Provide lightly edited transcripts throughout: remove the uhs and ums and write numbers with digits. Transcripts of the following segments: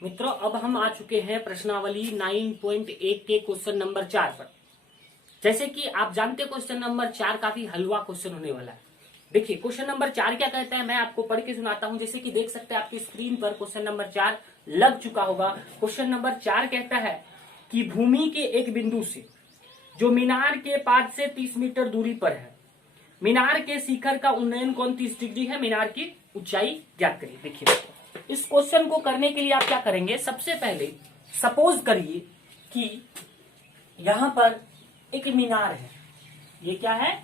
मित्रों, अब हम आ चुके हैं प्रश्नावली 9.1 के क्वेश्चन नंबर 4 पर। जैसे कि आप जानते हैं क्वेश्चन नंबर 4 काफी हलवा क्वेश्चन होने वाला है। देखिए क्वेश्चन नंबर 4 क्या कहता है, मैं आपको पढ़ के सुनाता हूं। जैसे कि देख सकते हैं आपकी स्क्रीन पर क्वेश्चन नंबर 4 लग चुका होगा। क्वेश्चन नंबर 4 कहता है कि भूमि के एक बिंदु से जो मीनार के पाद से 30 मीटर दूरी पर है, मीनार के शिखर का उन्नयन कोण 30 डिग्री है, मीनार की ऊंचाई ज्ञात करिए। देखिए इस क्वेश्चन को करने के लिए आप क्या करेंगे, सबसे पहले सपोज करिए कि यहां पर एक मीनार है। ये क्या है,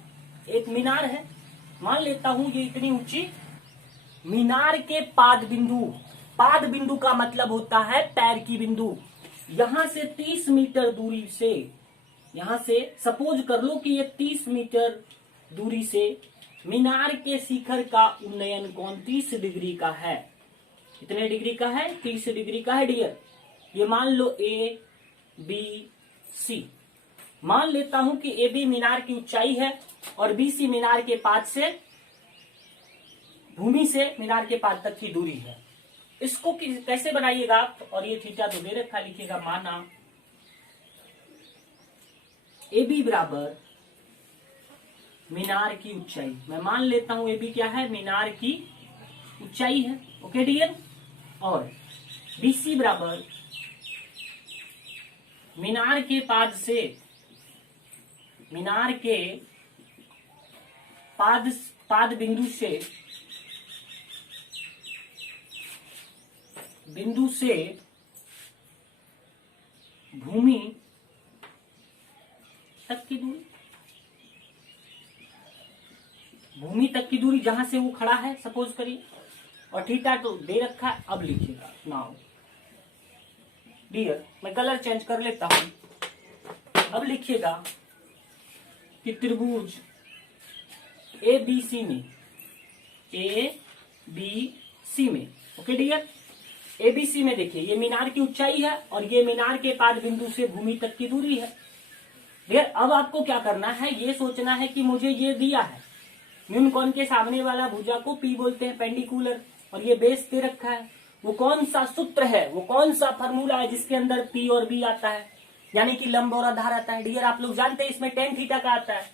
एक मीनार है। मान लेता हूं ये इतनी ऊंची। मीनार के पाद बिंदु का मतलब होता है पैर की बिंदु। यहां से 30 मीटर दूरी से, यहां से सपोज कर लो कि ये 30 मीटर दूरी से मीनार के शिखर का उन्नयन कोण 30 डिग्री का है। कितने डिग्री का है, 30 डिग्री का है डियर। ये मान लो ए बी सी। मान लेता हूं कि ए बी मीनार की ऊंचाई है और बी सी मीनार के पाद से, भूमि से मीनार के पाद तक की दूरी है। इसको कैसे बनाइएगा आप, और ये थीटा तो दे रखा, लिखिएगा माना ए बी बराबर मीनार की ऊंचाई। मैं मान लेता हूं ए बी क्या है, मीनार की ऊंचाई है। Okay dear. और बी सी बराबर मीनार के पाद से, मीनार के पाद बिंदु से भूमि तक की दूरी, भूमि तक की दूरी जहां से वो खड़ा है सपोज करिए, और थीटा तो दे रखा है। अब लिखिएगा नाउ डियर, मैं कलर चेंज कर लेता हूं। अब लिखिएगा कि त्रिभुज ए बी सी में, ए बी सी में, okay dear, A B C में देखिए ये मीनार की ऊंचाई है और ये मीनार के पाद बिंदु से भूमि तक की दूरी है। डियर अब आपको क्या करना है, ये सोचना है कि मुझे ये दिया है, न्यून कोण के सामने वाला भुजा को पी बोलते हैं, पेंडिकुलर, और ये बेस दे रखा है। वो कौन सा सूत्र है, वो कौन सा फॉर्मूला है जिसके अंदर पी और बी आता है, यानी कि लंब और आधार आता है। डियर आप लोग जानते हैं इसमें टेन थीटा का आता है।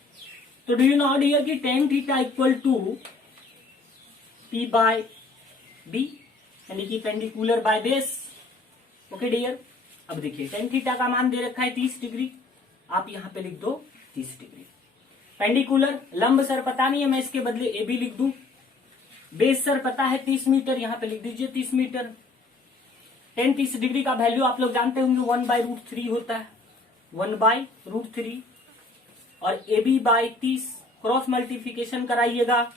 तो डू यू नो डियर कि tan theta equal to P by B, यानी कि perpendicular by base. Okay dear. अब देखिए टेन थीटा का मान दे रखा है 30 डिग्री, आप यहां पे लिख दो 30 डिग्री। पेंडिकुलर लंब सर पता नहीं है, मैं इसके बदले ए बी लिख दूं। बेस सर पता है 30 मीटर, यहां पे लिख दीजिए 30 मीटर। टेन 30 डिग्री का वैल्यू आप लोग जानते होंगे 1/√3 होता है, 1/√3। और A B by 30 cross multiplication कराइएगा,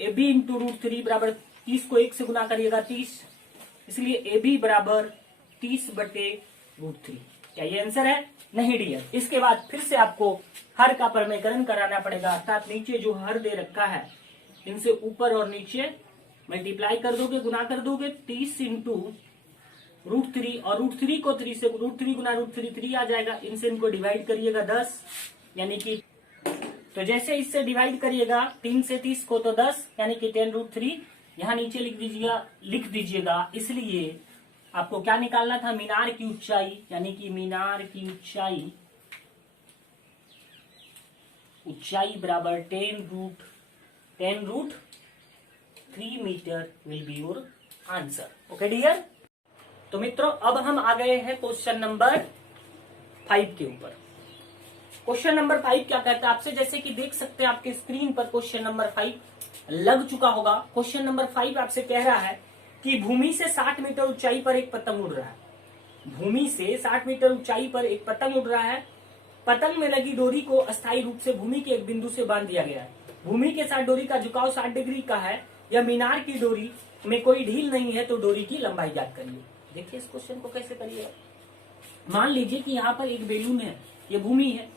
ए बी इंटू √3 बराबर 30 को 1 से गुना करिएगा 30, इसलिए ए बी बराबर 30/√3। क्या ये आंसर है? नहीं डियर। इसके बाद फिर से आपको हर का परमेकरण कराना पड़ेगा, अर्थात नीचे जो हर दे रखा है इनसे ऊपर और नीचे मल्टीप्लाई कर दोगे, गुना कर दोगे 30 इंटू √3, और √3 को 3 से, √3 गुना √3 3 आ जाएगा, इनसे इनको डिवाइड करिएगा 10, यानी कि तो जैसे इससे डिवाइड करिएगा 3 से 30 को तो 10, यानी कि 10√3 यहां नीचे लिख दीजिएगा। इसलिए आपको क्या निकालना था, मीनार की ऊंचाई, यानी कि मीनार की ऊंचाई बराबर 10√3 metre will be your answer. Okay dear. तो मित्रों अब हम आ गए हैं क्वेश्चन नंबर 5 के ऊपर। क्वेश्चन नंबर 5 क्या कहता है आपसे, जैसे कि देख सकते हैं आपके स्क्रीन पर क्वेश्चन नंबर 5 लग चुका होगा। क्वेश्चन नंबर 5 आपसे कह रहा है कि भूमि से 60 मीटर ऊंचाई पर एक पतंग उड़ रहा है। भूमि से 60 मीटर ऊंचाई पर एक पतंग उड़ रहा है। पतंग में लगी डोरी को अस्थायी रूप से भूमि के एक बिंदु से बांध दिया गया है। भूमि के साथ डोरी का झुकाव 60 डिग्री का है। यह मीनार की डोरी में कोई ढील नहीं है, तो डोरी की लंबाई ज्ञात करिए। देखिए इस क्वेश्चन को कैसे करिए। मान लीजिए कि यहाँ पर एक बेलून है, ये भूमि है,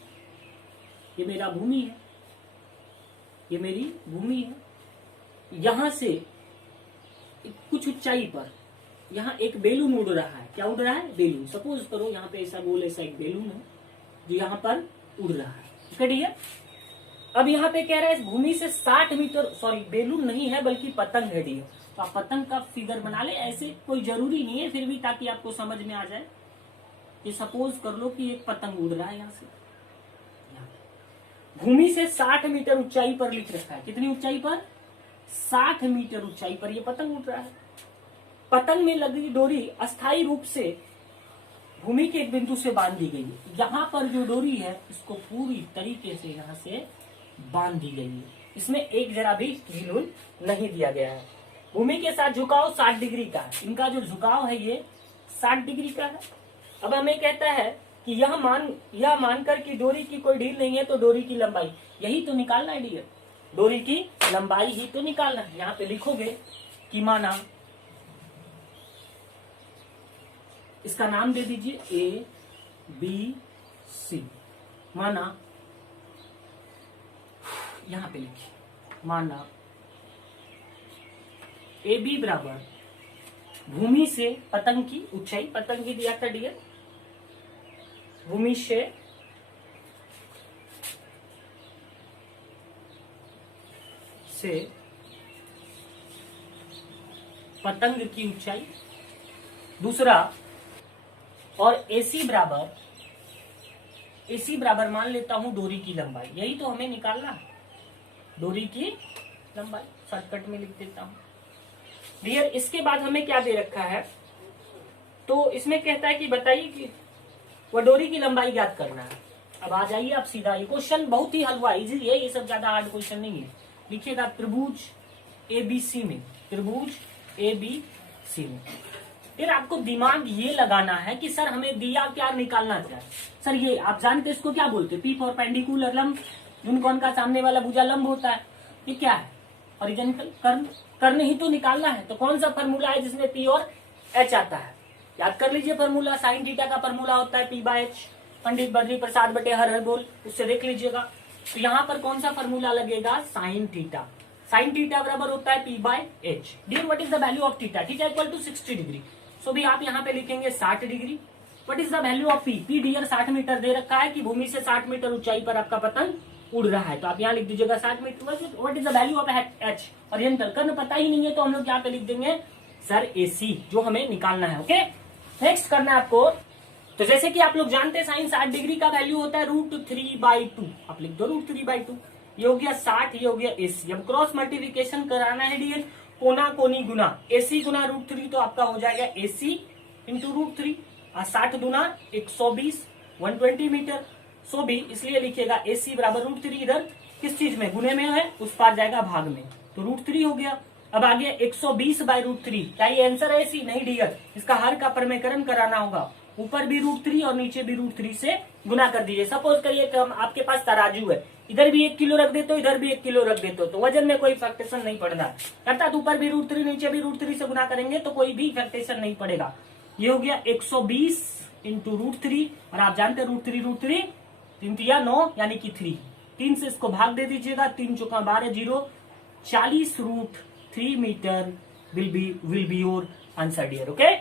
ये मेरा भूमि है, ये मेरी भूमि है। यहां से कुछ ऊंचाई पर यहाँ एक बेलून उड़ रहा है। क्या उड़ रहा है? बेलून। सपोज करो यहाँ पे ऐसा गोल ऐसा एक बेलून है जो यहाँ पर उड़ रहा है। ठीक है। अब यहाँ पे कह रहा है भूमि से 60 मीटर, सॉरी बेलून नहीं है बल्कि पतंग है डियर, तो आप पतंग का फिगर बना ले, ऐसे कोई जरूरी नहीं है, फिर भी ताकि आपको समझ में आ जाए कि सपोज कर लो कि एक पतंग उड़ रहा है यहाँ से, भूमि से 60 मीटर ऊंचाई पर लिख रखा है। कितनी ऊंचाई पर? 60 मीटर ऊंचाई पर ये पतंग उड़ रहा है। पतंग में लगी डोरी अस्थायी रूप से भूमि के एक बिंदु से बांध दी गई है। यहाँ पर जो डोरी है इसको पूरी तरीके से यहाँ से बांध दी गई है, इसमें एक जरा भी ढील नहीं दिया गया है। भूमि के साथ झुकाव 60 डिग्री का है, इनका जो झुकाव है ये 60 डिग्री का है। अब हमें कहता है कि यह मानकर कि डोरी की कोई ढील नहीं है तो डोरी की लंबाई, यही तो निकालना है डियर, डोरी की लंबाई ही तो निकालना है। यहाँ पे लिखोगे कि माना, इसका नाम दे दीजिए ए बी सी, माना यहां पे लिखिए, माना ए बी बराबर भूमि से पतंग की ऊंचाई, पतंग की दिया था डियर, भूमि से पतंग की ऊंचाई, दूसरा, और AC बराबर मान लेता हूं डोरी की लंबाई, यही तो हमें निकालना है, डोरी की लंबाई शॉर्टकट में लिख देता हूं डियर। इसके बाद हमें क्या दे रखा है, तो इसमें कहता है कि बताइए कि वह डोरी की लंबाई ज्ञात करना है। अब आ जाइए आप सीधा, ये क्वेश्चन बहुत ही हलवा इजी है, ये सब ज्यादा हार्ड क्वेश्चन नहीं है। लिखिएगा त्रिभुज ABC में, त्रिभुज ABC में, फिर आपको दिमाग ये लगाना है कि सर हमें दिया क्या, निकालना क्या है। सर ये आप जानते इसको क्या बोलते हैं, P फॉर पेंडिकुलर लंब, यूनिकॉर्न का सामने वाला भुजा लंब होता है। ये क्या है, हॉरिजॉन्टल कर्ण ही तो निकालना है। तो कौन सा फॉर्मूला है जिसमें P और H आता है, याद कर लीजिए फॉर्मूला, साइन थीटा का फॉर्मूला होता है P/H, पंडित बद्री प्रसाद बटे हर बोल, उससे देख लीजिएगा। तो यहाँ पर कौन सा फॉर्मूला लगेगा, साइन थीटा, साइन थीटा बराबर होता है P/H। Dear what is the value of theta, theta equal to 60 degree, so भी आप यहाँ पे लिखेंगे 60 degree. What is the value of P dear 60 metre दे रखा है कि भूमि से 60 मीटर ऊंचाई पर आपका पतंग उड़ रहा है, तो आप यहाँ लिख दीजिएगा 60 metre. What is the value of H, ओरिएंटल कर्ण पता ही नहीं है तो हम लोग यहाँ पे लिख देंगे सर AC, जो हमें निकालना है। ओके, नेक्स्ट करना है आपको, तो जैसे कि आप लोग जानते हैं साइन 60 डिग्री का वैल्यू होता है √3/2, आप लिख दो √3/2, ये हो गया 60, ये हो गया AC। अब क्रॉस मल्टीप्लिकेशन कराना है डियर, कोना कोनी गुना, AC गुना √3 तो आपका हो जाएगा AC इंटू √3, 60 गुना 120, 120 मीटर, सो भी इसलिए लिखिएगा AC बराबर √3, इधर किस चीज में, गुने में है, उस पार जाएगा भाग में, तो √3 हो गया। अब आ गया 120/√3, क्या ये आंसर है AC? नहीं डियर, इसका हर का परमेकरण कराना होगा, ऊपर भी √3 और नीचे भी √3 से गुना कर दीजिए। सपोज करिए कि आपके पास तराजू है, इधर भी 1 किलो रख देते हो, इधर भी 1 किलो रख देते हो, तो वजन में कोई इफेक्टेशन नहीं पड़ना, अर्थात ऊपर भी √3 नीचे भी √3 से गुना करेंगे तो कोई भी इफेक्टेशन नहीं पड़ेगा। ये हो गया 120 इंटू √3, और आप जानते हैं √3 3 तिया 9 यानी कि 3 से इसको भाग दे दीजिएगा, 3 चौका 12, 0, 40 √3 metre will be your answer dear. Okay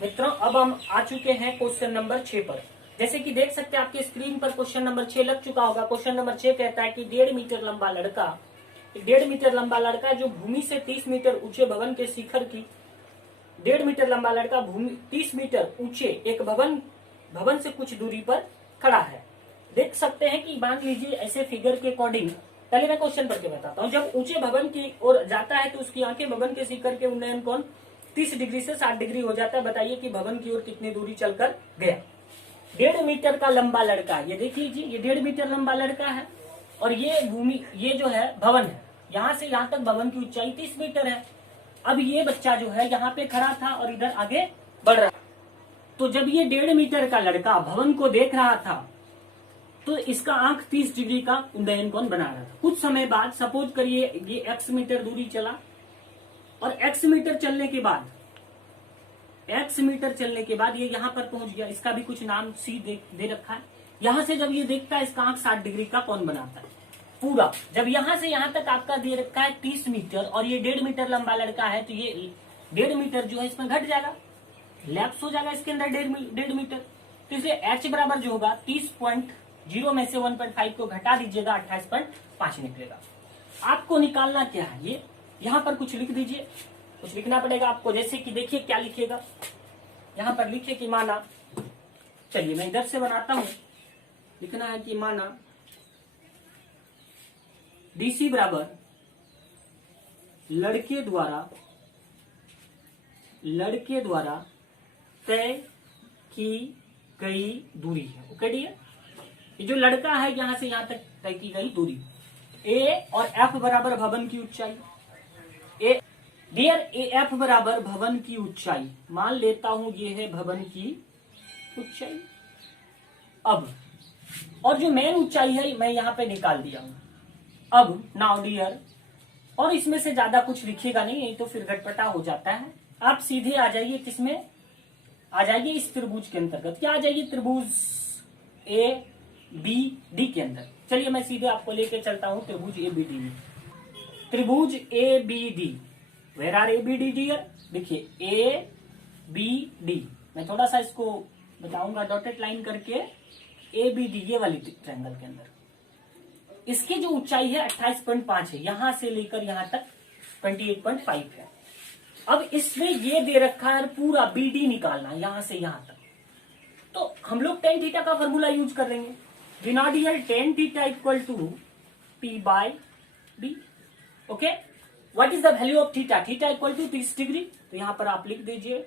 मित्रों, अब हम आ चुके हैं क्वेश्चन नंबर 6 पर। जैसे कि देख सकते हैं आपके स्क्रीन पर क्वेश्चन नंबर 6 लग चुका होगा। क्वेश्चन नंबर 6 कहता है कि 1.5 मीटर लंबा लड़का, 1.5 मीटर लंबा लड़का जो भूमि से 30 मीटर ऊंचे भवन के शिखर की, 1.5 मीटर लंबा लड़का भूमि 30 मीटर ऊंचे एक भवन से कुछ दूरी पर खड़ा है। देख सकते हैं कि मान लीजिए ऐसे फिगर के अकॉर्डिंग, पहले मैं क्वेश्चन पढ़ के बताता हूँ। जब ऊंचे भवन की ओर जाता है तो उसकी आंखें भवन के शिखर के उन्नयन कोण 30 डिग्री से 60 डिग्री हो जाता है। बताइए कि भवन की ओर कितनी दूरी चलकर गया। 1.5 मीटर का लंबा लड़का, ये देख लीजिए, ये 1.5 मीटर लंबा लड़का है, और ये भूमि, ये जो है भवन है, यहाँ से यहाँ तक भवन की ऊंचाई 30 मीटर है। अब ये बच्चा जो है यहाँ पे खड़ा था और इधर आगे बढ़ रहा, तो जब ये 1.5 मीटर का लड़का भवन को देख रहा था तो इसका आंख 30 डिग्री का उन्नयन कोण बना रहा था। कुछ समय बाद सपोज करिए ये x मीटर दूरी चला, और x मीटर चलने के बाद ये यहाँ पर पहुंच गया। इसका भी कुछ नाम C दे रखा है। यहाँ से जब ये देखता है इसका आंख 60 डिग्री का कोण बनाता है पूरा। जब यहाँ से यहाँ तक आपका दे रखा है 30 मीटर और ये 1.5 मीटर लंबा लड़का है, तो ये 1.5 मीटर जो है इसमें घट जाएगा, लैप्स हो जाएगा इसके अंदर 1.5 मीटर। तो इसलिए H बराबर जो होगा 30.0 में से 1.5 को घटा दीजिएगा, 28.5 निकलेगा। आपको निकालना क्या है, ये यहाँ पर कुछ लिख दीजिए। कुछ लिखना पड़ेगा आपको। जैसे कि देखिए क्या लिखिएगा, यहां पर लिखिए कि माना, चलिए मैं इधर से बनाता हूं, लिखना है कि माना डीसी बराबर लड़के द्वारा तय की गई दूरी है। ओके डियर, ये जो लड़का है यहां से यहां तक तय की गई दूरी, ए और एफ बराबर भवन की ऊंचाई। ए डियर, ए एफ बराबर भवन की ऊंचाई, मान लेता हूं ये है भवन की ऊंचाई। अब और जो मेन ऊंचाई है मैं यहां पे निकाल दिया हूं। अब नाउ डियर, और इसमें से ज्यादा कुछ लिखिएगा नहीं, यही तो फिर गटपटा हो जाता है। आप सीधे आ जाइए, किसमें आ जाइए, इस त्रिभुज के अंतर्गत। क्या आ जाइए, त्रिभुज ए बी डी के अंदर। चलिए मैं सीधे आपको लेके चलता हूं त्रिभुज ए बी डी में। त्रिभुज A B D, where are A B D dear, देखिए ए बी डी, मैं थोड़ा सा इसको बताऊंगा डॉटेड लाइन करके। ए बी डी ये वाली ट्रायंगल के अंदर इसकी जो ऊंचाई है 28.5 है, यहां से लेकर यहां तक 28.5 है। अब इसमें ये दे रखा है पूरा बीडी निकालना यहां से यहां तक, तो हम लोग टेन थीटा का फॉर्मूला यूज कर लेंगे। Dear tan theta equal to P by B. Okay, what is the value of theta? Theta equal to 30 degree, तो यहां पर आप लिख दीजिए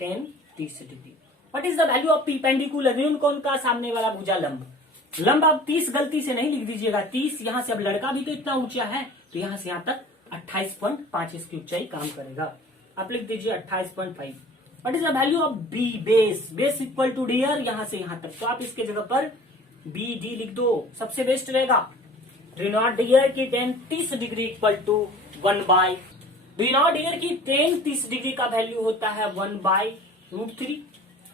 30 degree. What is the value of P? Perpendicular, न्यूनकोण का सामने वाला भुजा लंब। लंब आप 30 गलती से नहीं लिख दीजिएगा, 30 यहां से, अब लड़का भी तो इतना ऊंचा है, तो यहां से यहां तक 28.5 इसकी ऊंचाई काम करेगा। आप लिख दीजिए 28.5। What is the value of B? Base, base equal to dear यहां से यहां तक, तो आप इसके जगह पर बी डी लिख दो, सबसे बेस्ट रहेगा। डू नॉट डियर की 30 degree equal to 1/, do not dear की 30 डिग्री का वैल्यू होता है 1/√3,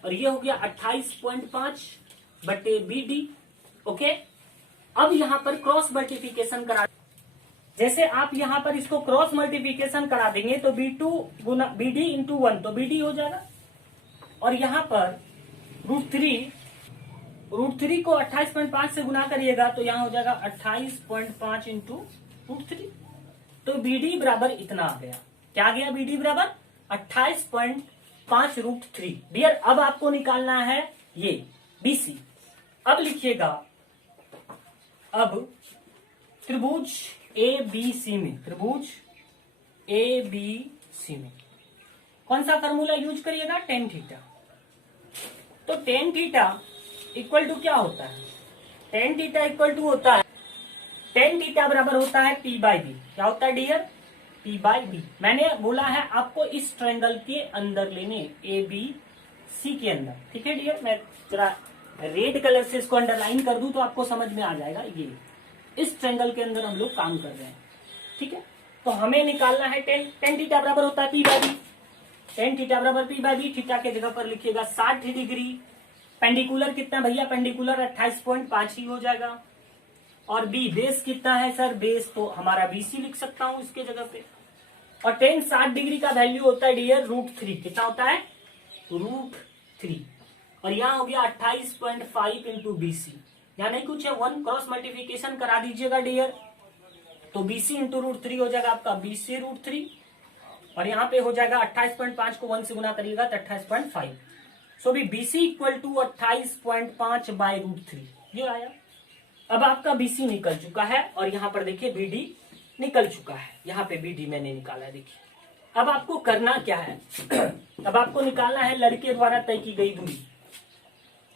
और ये हो गया 28.5 बटे बी डी। ओके, अब यहां पर क्रॉस मल्टीप्लीकेशन करा, जैसे आप यहां पर इसको क्रॉस मल्टीप्लीकेशन करा देंगे तो B2 गुना BD इंटू 1, तो BD हो जाएगा, और यहां पर √3 को 28.5 से गुना करिएगा तो यहां हो जाएगा 28.5 इंटू √3, तो BD बराबर इतना आ गया। क्या आ गया? BD बराबर 28.5 √3। डियर, अब आपको निकालना है ये BC। अब लिखिएगा, अब त्रिभुज ABC में, त्रिभुज ABC में कौन सा फॉर्मूला यूज करिएगा? Tan theta. तो टेन थीटा इक्वल टू क्या होता है? टेन थीटा इक्वल टू होता है, टेन थीटा बराबर होता है P बाई बी। क्या होता है डियर? P by B. मैंने बोला है आपको इस ट्रायंगल के अंदर लेने, ABC के अंदर। ठीक है डियर, मैं जरा रेड कलर से इसको अंडरलाइन कर दूं तो आपको समझ में आ जाएगा। ये इस ट्रायंगल के अंदर हम लोग काम कर रहे हैं। ठीक है, तो हमें निकालना है टेन थीटा बराबर होता है P by B. Tan theta बराबर P बाई बी, थीटा के जगह पर लिखिएगा 60 डिग्री। पेंडिकुलर कितना भैया? पेंडिकुलर 28.5 ही हो जाएगा। और बी बेस कितना है सर? बेस तो हमारा BC लिख सकता हूं इसके जगह पे। और टेन 60 डिग्री का वैल्यू होता है डियर √3। कितना होता है? √3। और यहाँ हो गया 28.5 इंटू BC, यहाँ नहीं कुछ है, 1 क्रॉस मल्टीप्लीकेशन करा दीजिएगा डियर, तो BC इंटू √3 हो जाएगा आपका BC √3, और यहाँ पे हो जाएगा 28.5 को 1 से गुना करिएगा तो 28.5। सो भी BC इक्वल टू 28.5 बाई √3, ये आया। अब आपका BC निकल चुका है, और यहाँ पर देखिए BD निकल चुका है। यहाँ पे BD मैंने निकाला है, देखिए। अब आपको करना क्या है? अब आपको निकालना है लड़के द्वारा तय की गई दूरी।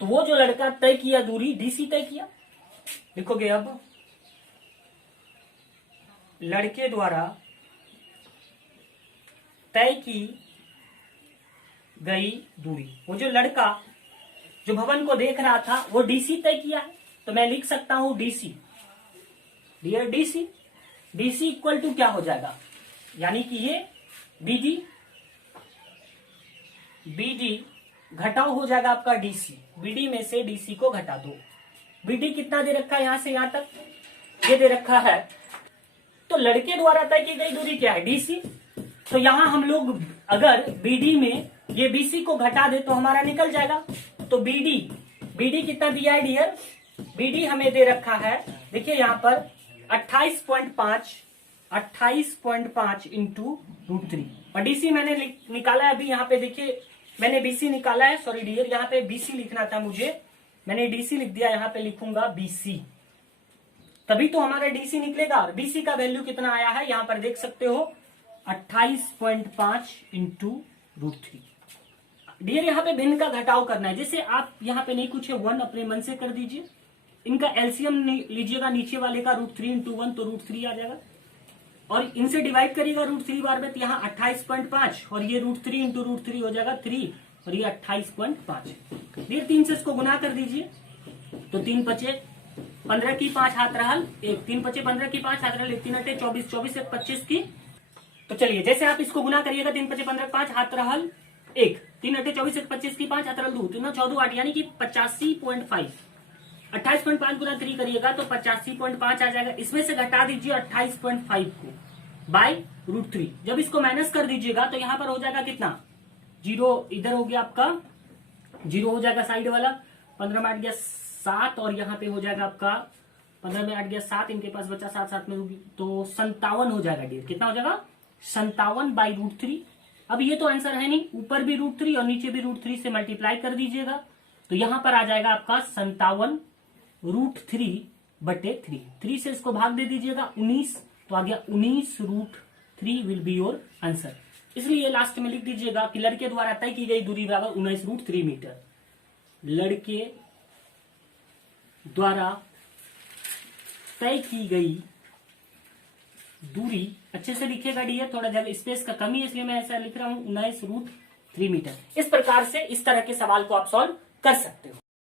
तो वो जो लड़का तय किया दूरी, DC तय किया, लिखोगे अब लड़के द्वारा तय की गई दूरी। वो जो लड़का जो भवन को देख रहा था वो DC तय किया है, तो मैं लिख सकता हूं DC। Dear DC equal to क्या हो जाएगा? यानी कि ये BD घटाओ हो जाएगा आपका DC। BD में से DC को घटा दो। BD कितना दे रखा है? यहां से यहां तक ये दे रखा है। तो लड़के द्वारा तय की गई दूरी क्या है? DC। तो यहां हम लोग अगर BD में ये BC को घटा दे तो हमारा निकल जाएगा। तो BD कितना दिया है डियर? BD हमें दे रखा है, देखिए यहां पर 28.5 28.5 इंटू √3। और डीसी मैंने निकाला है अभी, यहाँ पे देखिए मैंने बीसी निकाला है, सॉरी डियर, यहाँ पे बीसी लिखना था मुझे, मैंने डीसी लिख दिया, यहाँ पे लिखूंगा बीसी, तभी तो हमारा डीसी निकलेगा। और बीसी का वैल्यू कितना आया है यहाँ पर देख सकते हो, 28.5 इंटू √3। डियर यहाँ पे भिन्न का घटाव करना है, जैसे आप यहाँ पे नहीं कुछ है 1 अपने मन से कर दीजिए, इनका एलसीएम लीजिएगा नीचे वाले का √3 इंटू 1 तो √3 आ जाएगा, और इनसे डिवाइड करिएगा √3 बार में, तो यहाँ 28.5 और ये √3 इंटू √3 हो जाएगा 3 और ये 28.5। डियर 3 से इसको गुना कर दीजिए, तो 3 बचे 15 की 5 हाथ रहल 1, 3 बचे 15 की 5 हाथ रहल 1, 3 अटे 24, 24 से 25 की। तो चलिए जैसे आप इसको गुना करिएगा, 3 बचे 15 5 हाथ रहल 1, 3 अटे 24 से 25 की 5 हाथ रहल 2, 3 14 8 यानी कि 85.5। 28.5 गुना 3 करिएगा तो 85.5 आ जाएगा। इसमें से घटा दीजिए 28.5 को बाय √3। जब इसको माइनस कर दीजिएगा तो यहाँ पर हो जाएगा कितना, 0 इधर हो गया आपका, 0 हो जाएगा साइड वाला, 15 में 8 गया 7 और यहाँ पे हो जाएगा आपका 15 में 8 गया 7, इनके पास बचा 7 7 में होगी तो 57 हो जाएगा। डियर कितना हो जाएगा, 57 बाई √3। अब ये तो आंसर है नहीं, ऊपर भी √3 और नीचे भी √3 से मल्टीप्लाई कर दीजिएगा, तो यहां पर आ जाएगा आपका 57 √3/3। 3 से इसको भाग दे दीजिएगा 19, तो आ गया 19 √3 विल बी योर आंसर। इसलिए लास्ट में लिख दीजिएगा कि लड़के द्वारा तय की गई दूरी बराबर 19 √3 मीटर। लड़के द्वारा तय की गई दूरी, अच्छे से लिखिएगा डियर, थोड़ा जगह स्पेस का कमी है इसलिए मैं ऐसा लिख रहा हूं, 19 √3 मीटर। इस प्रकार से इस तरह के सवाल को आप सॉल्व कर सकते हो।